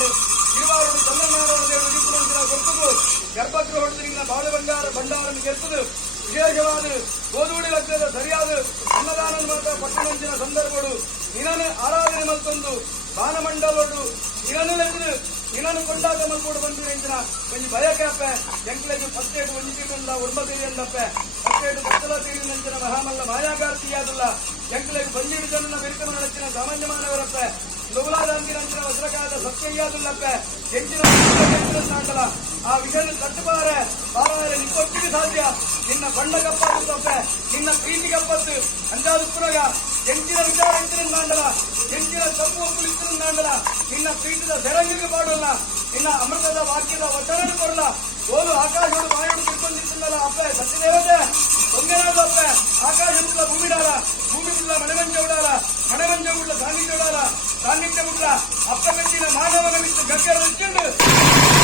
ಕೊಂಡು ಇರುವಾರು ಚಂದ್ರನಾರಾಯಣ ದೇವರು ರೀತಿಯ ಕೊಟ್ಟು ಗರ್ಭಗೃಹ ಹೊಡೆದಿನ ಬಾಳು ಭಂಡಾರನ್ನು ಗೆಲ್ತದು ವಿಶೇಷವಾದ ಗೋಧೂಳಿ ಲಗ್ನದ ಸರಿಯಾದ ಅನ್ನದಾನ ಪಟ್ಟಣಂಚಿನ ಸಂದರ್ಭಗಳು ನಿನನ್ನು ಆರಾಧನೆ ಮಲ್ತೊಂದು ಬಾನಮಂಡಲೋಡು ನಿನನ್ನು ಲೆಕ್ಕದು ನಿನನ್ನು ಕೊಂಡಾಗ ಮಲ್ಕೊಂಡು ಬಂದಿನ ಒಂದು ಭಯಕ್ಕೆ ಎಂಕ್ಲೇಜು ಪತ್ತೇಟು ಒಂಜಿಕೊಂಡ ಉರ್ಬತಿರಿಯಂದಪ್ಪೆ ಪತ್ತೇಟು ಕತ್ತಲ ತೀರಿನಂಚಿನ ಮಹಾಮಲ್ಲ ಮಾಯಾಗಾರ್ತಿಯಾದಲ್ಲ ಎಂಕ್ಲೇಜು ಬಂದಿರು ಜನನ ಬೆರಿಕಮ ನಡೆಸಿನ ಸಾಮಾನ್ಯ ಮಾನವರಪ್ಪೆ ನುಗುಲಾದಂಕಿನಂಚಿನ ವಜ್ರಕಾದ ಸತ್ಯಯ್ಯಾದುಲ್ಲಪ್ಪೆ ಹೆಚ್ಚಿನ ನಾಟಲ ಆ ವಿಷಯ ತಟ್ಟುಬಾರೆ ಬಾರೆ ನಿಕ್ಕೊಟ್ಟಿಗೆ ಸಾಧ್ಯ ನಿನ್ನ ಬಣ್ಣ ಕಪ್ಪಾಗುತ್ತಪ್ಪೆ ನಿನ್ನ ಪ್ರೀತಿ ಕಪ್ಪತ್ತು ಅಂಜಾದು ಪುರಗ ಎಂಚಿನ ವಿಚಾರ ಇತ್ತಿರಂದಾಂಡಲ ಎಂಚಿನ ತಪ್ಪು ಒಪ್ಪು ಇತ್ತಿರಂದಾಂಡಲ ನಿನ್ನ ಪ್ರೀತಿದ ಸೆರಂಗಿಗೆ ಪಾಡಲ್ಲ ನಿನ್ನ ಅಮೃತದ ವಾಕ್ಯದ ವಚನ ಕೊಡಲ್ಲ ಓದು ಆಕಾಶವನ್ನು ಮಾಯೋಡು ತಿಳ್ಕೊಂಡಿದ್ದಲ್ಲ ಅಪ್ಪೆ ಸತ್ಯದೇವತೆ ಒಂದೇನಾದ್ರು ಅಪ್ಪೆ ಆಕಾಶವುಳ್ಳ ಭೂಮಿಡಾರ ಭೂಮಿಗುಳ್ಳ ಮನೆಮಂಜ ಉಳ್ಳ ಸಾನ್ನಿಧ್ಯ ಉಡಾರ ಸಾನ್ನಿಧ್ಯ ಉಳ್ಳ ಅಪ್ಪ ಕಟ್ಟಿನ ಮಾನವನ ಬಿಟ್ಟು ಗಗ್ಗರ ಇಟ್ಟು